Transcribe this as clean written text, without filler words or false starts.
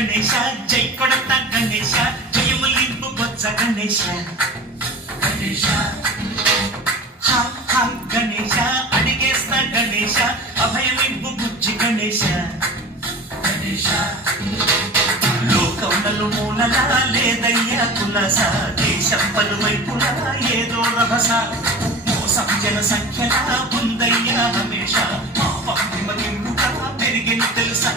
గణేశ జై కొడత గణేశ జయములింపు బొత్స గణేశ గణేశ హా హా గణేశ అడిగేస్తా గణేశ అభయమింపు బుజ్జి గణేశ గణేశ లోకమునలు మూలలా లేదయ్యా కులస దేశం పలువైపులా ఏదో రభస మోసం జన సంఖ్యలా ఉందయ్యా హమేష పాపం హిమగింపుగా పెరిగిన తెలుసా